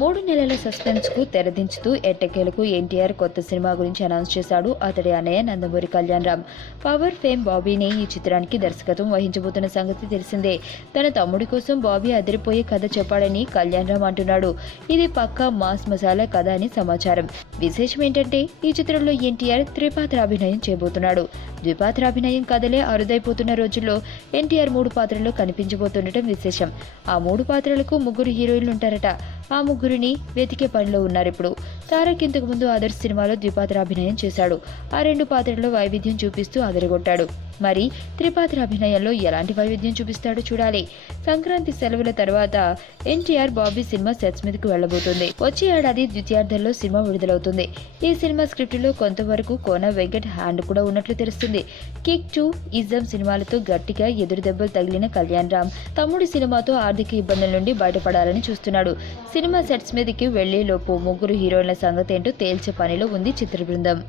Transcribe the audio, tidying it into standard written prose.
3 నెలల సస్పెన్స్కు తెరదించుతూ ఎట్టకేలకు ఎన్టీఆర్ కొత్త సినిమా గురించి అనౌన్స్ చేశాడు. అతడి అన్నయ్య నందమూరి కళ్యాణ్ రామ్. పవర్ ఫేమ్ బాబీనే ఈ చిత్రానికి దర్శకత్వం వహించబోతున్న సంగతి తెలిసిందే. తన తమ్ముడి కోసం బాబీ అదిరిపోయే కథ చెప్పాడని కళ్యాణ్ రామ్ అంటున్నాడు. ఇది పక్కా మాస్ మసాలా కథ అని సమాచారం. విశేషం ఏంటంటే ఈ చిత్రంలో ఎన్టీఆర్ త్రిపాత్రాభినయం చేయబోతున్నాడు. ద్విపాత్రాభినయం కథలే అరుదైపోతున్న రోజుల్లో ఎన్టీఆర్ 3 పాత్రల్లో కనిపించబోతుండటం విశేషం. ఆ 3 పాత్రలకు 3 హీరోయిన్లు ఉంటారట. ఆ ముగ్గురిని వెతికే పనిలో ఉన్నారిప్పుడు. తారక్ ఇంతకు ముందు ఆదర్శ్ సినిమాలో ద్విపాత్రాభినయం చేశాడు. ఆ 2 పాత్రల్లో వైవిధ్యం చూపిస్తూ అదరగొట్టాడు. మరి త్రిపాత్రాభినయంలో ఎలాంటి వైవిధ్యం చూపిస్తాడో చూడాలి. సంక్రాంతి సెలవుల తర్వాత ఎన్టీఆర్ బాబీ సినిమా సెట్స్ మీదకు వెళ్లబోతుంది. వచ్చే ఏడాది ద్వితీయార్థంలో సినిమా విడుదలవుతుంది. ఈ సినిమా స్క్రిప్టులో కొంతవరకు కోన వెంకట్ హ్యాండ్ కూడా ఉన్నట్లు తెలుస్తుంది. కిక్ 2, ఇజం సినిమాలతో గట్టిగా ఎదురు దెబ్బలు తగిలిన కళ్యాణ్ రామ్ తమ్ముడి సినిమాతో ఆర్థిక ఇబ్బందుల నుండి బయటపడాలని చూస్తున్నాడు. సినిమా సెట్స్ మీదకి వెళ్లే లోపు 3 హీరోయిన్ల సంగతేంటో తేల్చే పనిలో ఉంది చిత్ర బృందం.